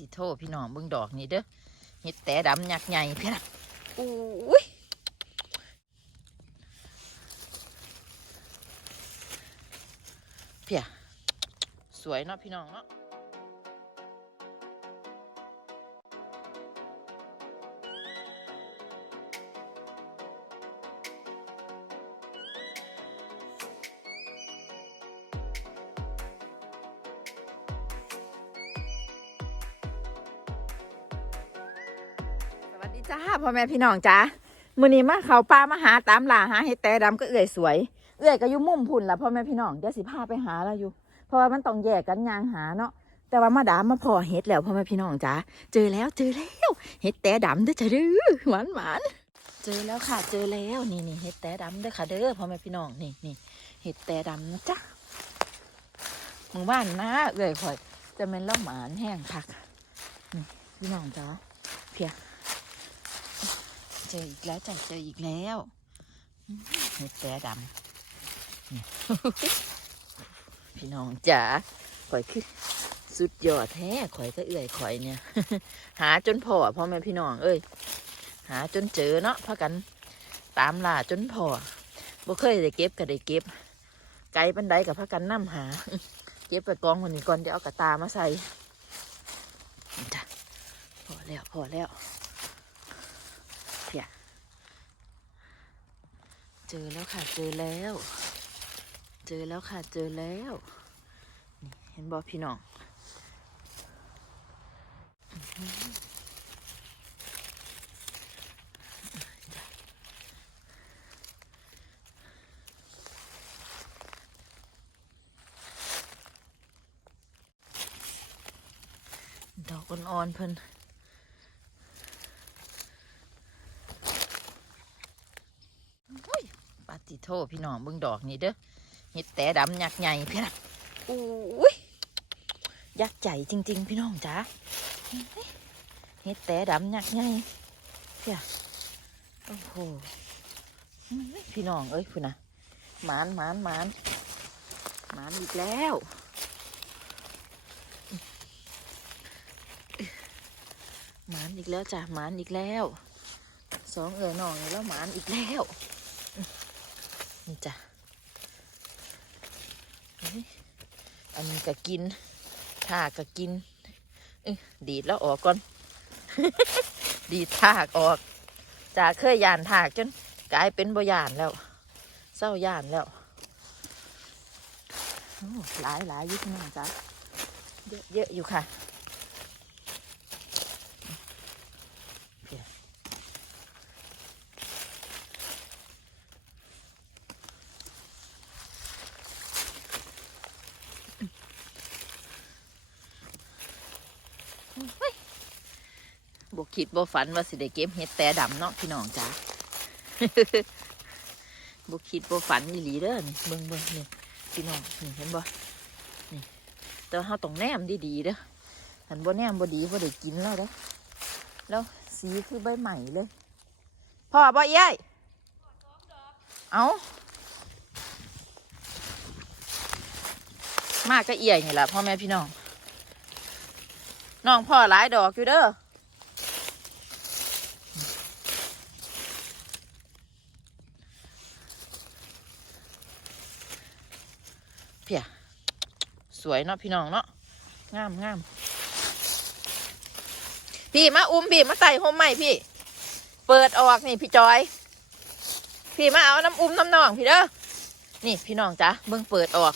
ติโทพี่น้องเบิ่งดอกนี่เด้อเห็ดแต่ดำยักษ์ใหญ่เพี่นน่ะอุ้ยเพี่ยสวยเนาะพี่น้องเนาะ จ้าพ่อแม่พี่น้องจ้ามื้อนี้มาเขาป่ามาหาตามล่าหาเห็ดแต่ดำก็เอื่อยสวย เอื่อยก็อยู่มุมพุ่นละพ่อแม่พี่น้องเดี๋ยวสิพาไปหาเราอยู่ เพราะว่ามันต้องแยกกันยางหาเนาะแต่ว่ามาดามมาพอเห็ดแล้วพ่อแม่พี่น้องจ้าเจอแล้วเจอแล้วเห็ดแต่ดำเด้อจ้าเด้อหวานหวานเจอแล้วค่ะเจอแล้วนี่นี่เห็ดแต่ดำเด้อค่ะเด้อพ่อแม่พี่น้องนี่นี่เห็ดแต่ดำจ้ามึงบ้านนะเอื่อยข่อย จะเป็นเล่าหมานแห้งคักนี่พี่น้องจ้าเพีย เจออีกแล้วจ้ะเจออีกแล้วอื้อเห็ดแต่ดำพี่น้องจ๋าข่อยคือสุดยอดแท้ข่อยก็เอื่อยข่อยเนี่ย หาจนพอพ่อแม่พี่น้องเอ้ย หาจนเจอเนาะพากัน ตามล่าจนพอบ่เคยได้เก็บก็ได้เก็บ ไกลปันใดกับพากันนํหา เก็บไปกองคนนี้ก่อนเดี๋ยวเอากระตามาใส่จ้ะพอแล้วพอแล้วเพีย เจอแล้วค่ะเจอแล้ว เจอแล้วค่ะเจอแล้วนี่เห็นบอพี่น้องดอกอ่อนๆเพิ่นโอ้ย โทพี่น้องเบิ่งดอกนี่เด้อเห็ดแต่ดำยักษ์ใหญ่พี่นะอุ้ยยักษ์ใหญ่จริง ๆ พี่น้องจ๋าเห็ดแต่ดำยักษ์ใหญ่พี่อะโอ้โหพี่น้องเอ้ยคุณนะหมานหมานหมานหมานอีกแล้วหมานอีกแล้วจ้ะหมานอีกแล้วสองเอ๋ยน้องแล้วหมานอีกแล้ว นี่จ้ะอันนี้ก็กินถากก็กินดีดแล้วออกก่อน ดีดถากออกจากเคยยานถากจนกลายเป็นบยานแล้ว เศร้ายานแล้วหลายหลายยุ่ที่น้องจ้ะเยอะเยอะอยู่ค่ะ บกคิดบ่ฝันว่าสิได้เก็บเห็ดแต่ดำเนาะพี่น้องจ้าบกคิดบ่ฝันอีหลีเด้อนี่เบิ่งเบิ่งนี่พี่น้องนี่เห็นบ่นี่แต่ว่าเราต้องแนมดีๆเด้อหันบ่แนมบ่ดีบ่ได้กินแล้วเด้อแล้วสีคือใบใหม่เลยพ่อบ่เย้ยเอามากก็เอี่ยนี่แหละพ่อแม่พี่น้องน้องพ่อหลายดอกอยู่เด้อ สวยเนาะพี่น้องเนาะงามงามพี่มาอุ้มพี่มาใส่ห่มใหม่พี่ เปิดออกนี่พี่จอย พี่มาเอาน้ำอุ้มน้ำนองพี่เด้อนี่พี่น้องจ้ะเบิ้งเปิดออก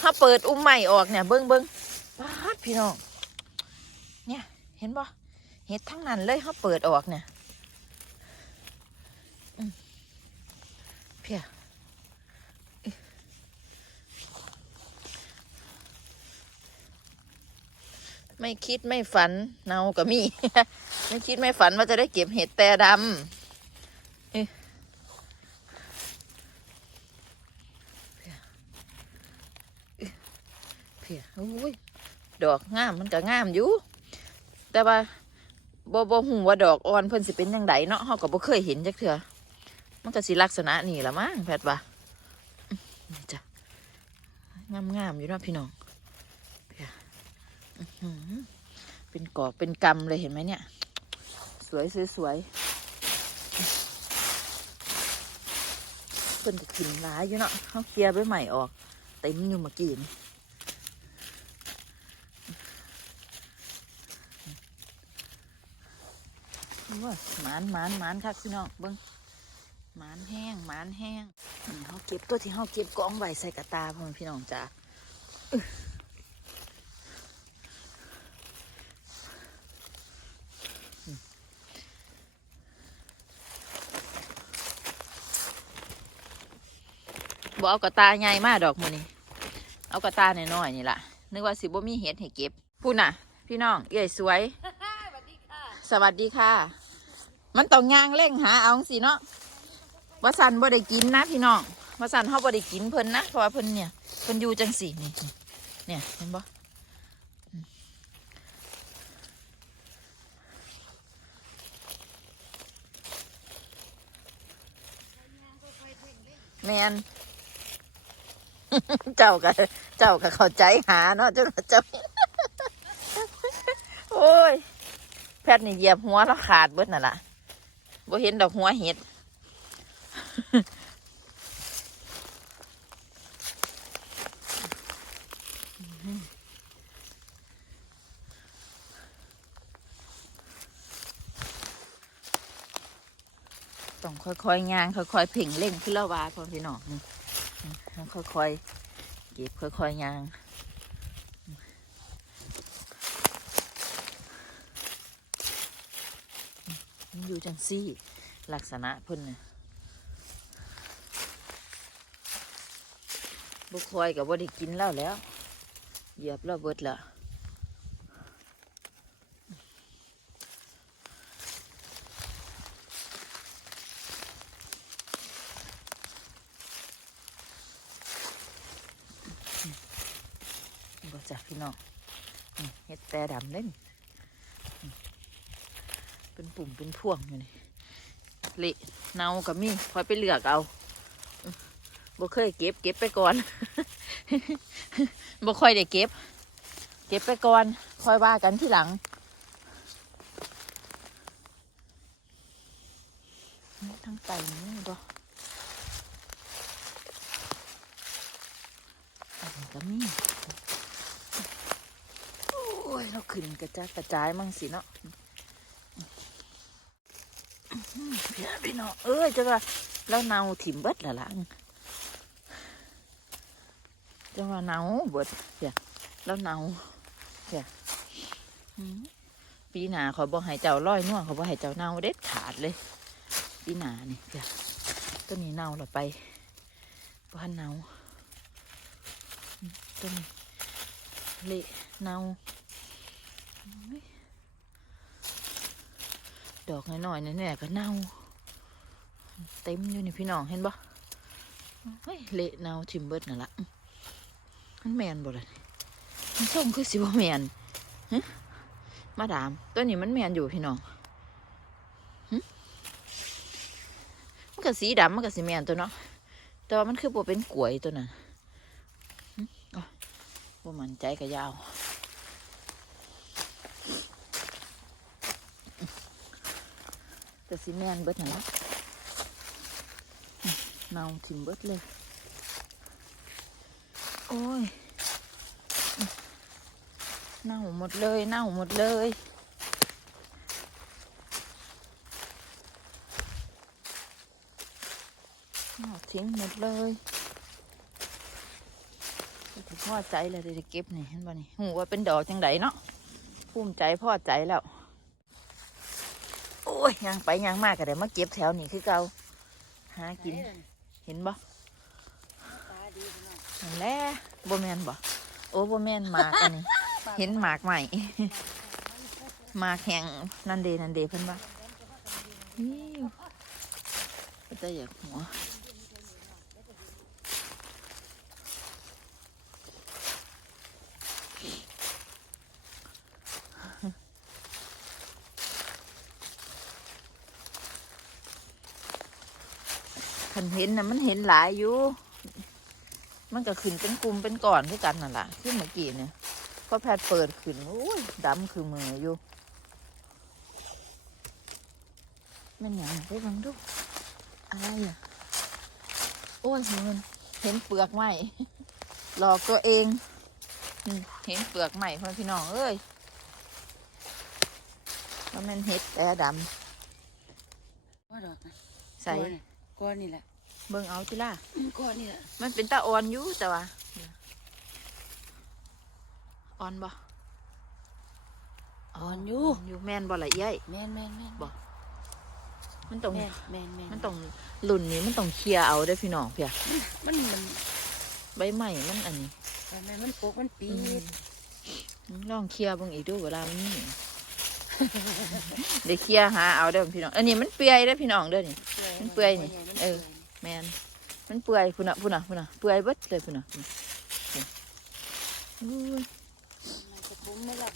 ถ้าเปิดอุ้มใหม่ออกเนี่ยเบิ้งเบิ้งปาพี่น้อง เนี่ย เห็นบ่เห็ดทั้งนั้นเลยเขาเปิดออกเนี่ยเพีย ไม่คิดไม่ฝันเนาก็มี ไม่คิดไม่ฝันว่าจะได้เก็บเห็ดแต่ดำเอ๊ะเพียเอ๊ะเพียโอ้ยดอกงามมันก็งามอยู่ แต่ว่าบ่บ่หูว่าดอกอ่อนเพิ่นสิเป็นยังไงเนาะเฮาก็บ่เคยเห็นจักเทื่อมันก็สิลักษณะนี่ละมั้งแพทย์ว่าจ้ะงามๆอยู่เนาะพี่น้อง เป็นกอกเป็นกำเลยเห็นไหมเนี่ย สวยสวยสวยเพิ่นก็ขึ้นร้ายอยู่เนาะเขาเคลียร์ใบใหม่ออกเต็มอยู่เมื่อกี้นี่ว่าหมานหมานหมานคักพี่น้องเบิ้งหมานแห้งหมานแห้งนี่เขาเก็บตัวที่เขาเก็บกองไว้ใส่กระตาพ่อแม่พี่น้องจ้า บ่เอากระตาใหญ่มาดอกมือนี่เอากระตาน้อยๆนี่ล่ะ นึกว่าสิบ่มีเห็ดให้เก็บพูดน่ะ พี่น้องเอ๋ยสวยสวัสดีค่ะสวัสดีค่ะ มันต้องย่างเร่งหาเอาสิเนาะว่าสันบ่ได้กินนะพี่น้องว่าสันเขาบ่ได้กินเพิ่นนะเพราะว่าเพิ่นเนี่ยเพิ่นอยู่จังสี่นี่นี่เนี่ยเห็นบ่อืมแมน เจ้าก็เจ้าก็เข้าใจหาเนาะเจ้าเจ้าโอ้ย แพทย์นี่เหยียบหัวแล้วขาดเบิดน่ะล่ะบ่เห็นดอกหัวเห็ดต้องค่อยๆงานค่อยๆเพ่งเล่งขึ้นล้วาพอพี่น้องนี่นี่ ค่อยๆ เก็บค่อยๆยางมันอยู่จังซี่ลักษณะเพิ่นน่ะบุคอยกับบ่ได้กินแล้วแล้ว เหยียบแล้วเบิดละ จักพี่น้องเฮ็ดแต่ดำเล่นเป็นปุ่มเป็นพวงอยู่นี่เละเนากับมีคอยไปเลือกเอาบ่เคยเก็บเก็บไปก่อนบ่ค่อยได้เก็บ เก็บไปก่อนค่อยว่ากันที่หลังทั้งไตนี่ดอกอันนี้ก็มีโอ้ย เราขึ้นกระจายกระจายมั่งสิเนาะพี่น้องเอ้ยจะว่าแล้วเนาถิ่มเบิดละล่ะจะว่าเนาเบิดเพียแล้วเนาเพียปีหนาขาบอกให้เจ้าร้อยน่วขาบอกให้เจ้าเนาเด็ดขาดเลย ปีหนานี่เพียต้นนี้เนาละไปบ้านเนาต้นนี้เละเนา ดอกน้อยๆแน่ๆก็เน่า เต็มอยู่นี่พี่น้องเห็นบ่เฮ้ยเละเนาทิมเบิร์ดนั่นละมันแมนบ่ล่ะมันส่งคือสิบ่แมนฮะมาดาม ตัวนี้มันแมนอยู่พี่น้องมันก็สีดำมันก็สีแมนตัวเนาะแต่ว่ามันคือบ่เป็นกล้วยตัวนั้นอ๋อบ่มันใจก็ยาว แต่สีแมนเบิดนั่นะเนาทิมเบิดเลย โอ้ยเน่าหมดเลยเน่าหมดเลยเน่าทิ้งหมดเลยพ่อใจเลยได้เก็บนี่เห็นบ่นี่หูว่าเป็นดอกจังไดเนาะภูมิใจพ่อใจแล้ว โอ้ยยังไปยังมากก็ได้มาเก็บแถวนี้คือเก่าหากิน เห็นบ่ตาดีพี่น้องนั่นแหละบ่แมนบ่โอ้บ่แมนหมากอันนี้ เห็นหมากใหม่หมากแห้งนันเดนันเดเพิ่นว่านี่แต่อยากหัว คันเห็นนะมันเห็นหลายอยู่ มันก็ขึ้นเป็นกลุ่มเป็นก่อนคือกันนั่นแหละขึ้นเมื่อกี้เนี่ยก็แพทย์เปิดขึ้นโอ้ยดำคือมืออยู่แมันหยังไปบังดูอะไรอะโอ้ยเห็นเห็นเปลือกไหมหลอกตัวเองอืมเห็นเปลือกใหม่พ่อพี่น้องเอ้ยว่ามันเห็ดแต่ดว่าดอกนะำใส่ ก้อนนี่ก้อนนี่แหละเบิ่งเอาจิล่ะอืมก้อนนี่แหละมันเป็นตาอ่อนอยู่แต่ว่าอ่อนบ่อ่อนอยู่อยู่แม่นบ่ละเอ้ยแม่นแม่นแม่นบ่มันต้องแม่นแม่นแม่นมันต้องรุ่นนี้มันต้องเคลียร์เอาได้อพี่น้องเพียมันมันใบใหม่มันอันนี้แม่นมันปกมันปีอืมดลองเคลียร์เบิ่งอีกดูเวลามันนี่ เดี๋ยวเคลียร์หาเอาเด้อพี่น้อง อันนี้มันเปื่อยเด้อพี่น้องเด้อนี่ มันเปื่อยนี่ เออ แมนมันเปื่อยพุ่นน่ะพุ่นน่ะพุ่นน่ะเปื่อยเบิดเลยพุ่นน่ะพุ่นน่ะอุ้ยมันจะคุ้มไหมล่ะ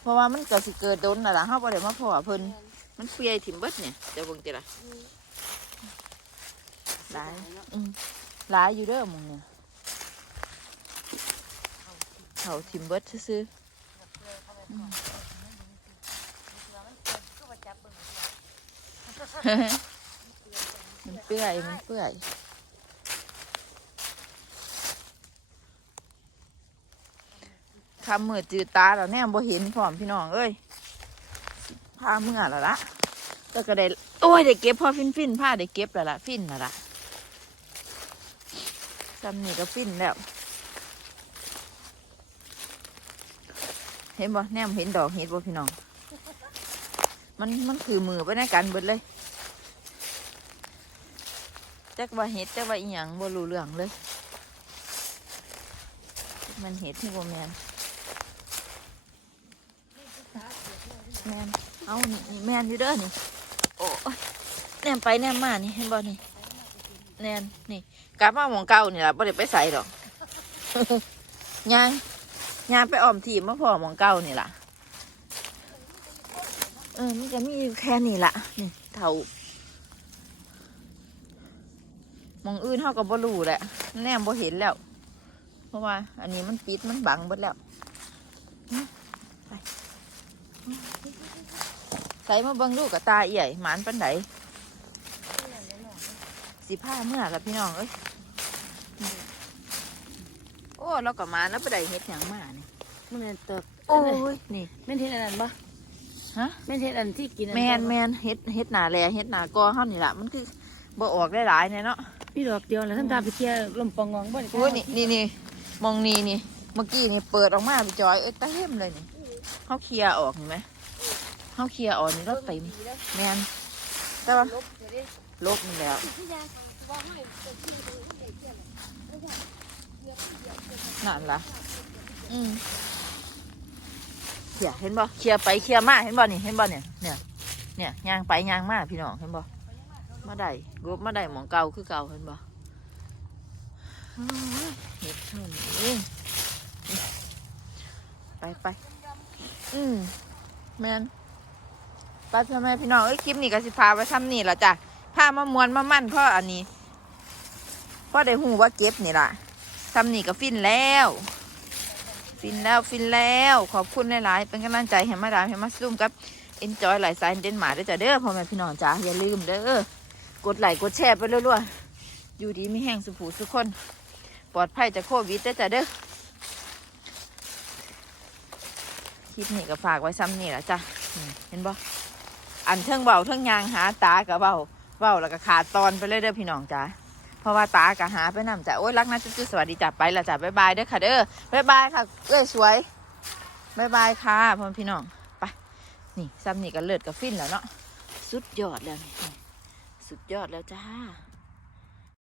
เพราะว่ามันก็สิเกิดโดนน่ะล่ะเฮาบ่ได้มาพอเพิ่นมันเปื่อยถิ่มเบิดเนี่ยเดี๋ยวเบิ่งติล่ะหลายอืมหลายอยู่เด้อมึงเนี่ยเขาถิ่มเบิดซื่อๆ มันเปื่อย มันเปื่อย คำมือจืดตาแล้วแน่บ่เห็นพร้อมพี่น้องเอ้ยพาเมื่อแล้วละก็ก็ได้ โอ้ยได้เก็บพอฟินฟินๆผ้าได้เก็บแล้วละฟินแล้วละจำนี่ก็ฟินแล้ว เห็นบ่แนมเห็นดอกเห็ดบ่พี่น้อง มันมันคือมือไปในกันเบิดเลยจักว่าเห็ดจักว่าอีหยังบ่รู้เรื่องเลย มันเห็ดที่บ่แมนแมนเอานี่แมนอยู่เด้อนี่โอ้ยแนมไปแนมมานี่เห็นบ่นี่แนนนี่กลับมาหมองเก่านี่ล่ะบ่ได้ไปใส่ดอกยายยายไปอ้อมทีมมาพอหมองเก่านี่ล่ะ ออมันจะมีอยู่แค่นี้ละนี่เท่าหมองอื่นเท่ากับบ่รู้แหละแนมบ่เห็นแล้ว เพราะว่า อันนี้มันปิดมันบังหมดแล้วอื้อไปใส่มาเบิ่งดูกับตาเอี่ยหมานปันไดสิผ้าเมื่อละพี่น้องเอ้ยโอ้เรากับมาแล้วไปได้เฮ็ดหยังมานี่มันเป็นเติบโอ้ยนี่แม่นเทศอันนั้นปะ ฮะแม่นเทศอันที่กินอัแมนแมนเฮ็ดเฮ็ดหนาแลเฮ็ดหนากอเฮานี่ล่ะมันคือบ่ออกได้หลายเนี่ยเนาะพี่ดอกเดียวแล้วท่านตาไปเที่ยวลมปองงองบ่ได้โอ้ยนี่นี่นี่มองนี่นี่เมื่อกี้นี่เปิดออกมาพี่จอยเอ้ยตาเห็มเลยนี่เฮาเคลียร์ออกเห็นไหมเฮาเคลียร์ออกนี่เราเต็มแมนแต่ว่าลบเดี๋ยวดิลบนี่แล้วพี่ยาว่าให้เป็นที่ดูให้เที่ยวนั่นล่ะอืมเขียเห็นบ่เคลียไปเคลียมาเห็นบ่นี่เห็นบ่เนี่ยเนี่ยเนี่ยยางไปยางมาพี่น้องเห็นบ่มาได้กบมาได้หมองเก่าคือเก่าเห็นบ่เฮ็ดเท่านี้ไปไปอืมแมนไปพ่อแม่พี่น้องเอ้ยคลิปนี้ก็สิพาไปทำนี่ละจ้ะพามามวนมามั่นเพราะอันนี้เพราะได้หูว่าเก็บนี่ล่ะทำนี่ก็ฟินแล้ว ฟินแล้วฟินแล้วขอบคุณหลายๆเป็นกำลังใจให้มาดามให้มาซุ่มกับ Enjoy หลายสายเดนมาร์ด้วยจ้ะเด้อพ่อแม่พี่น้องจ้าอย่าลืมเด้อกดไลค์กดแชร์ไปเรื่อยๆอยู่ดีมีแห้งสุขูสุขคน ปลอดภัยจากโควิดด้อจ้ะเด้อคลิปนี้ก็ฝากไว้ซ้ำนี่แหละจ้ะเห็นบ่อันเทิงเบาเทิงยางหาตากับเบาเบาแล้วก็ขาดตอนไปเลยเด้อพี่น้องจ้า เพราะว่าตากะหาไปนำจ้ะโอ้ยรักนะจุ๊บสวัสดีจ้ะไปละจ้ะบ๊ายบายเด้อค่ะเด้อบ๊ายบายค่ะเอ้ยสวยบ๊ายบายค่ะพ่อพี่น้องไปนี่ซ้ำนี่ก็เลิศกับฟินแล้วเนาะสุดยอดแล้วนี่สุดยอดแล้วจ้า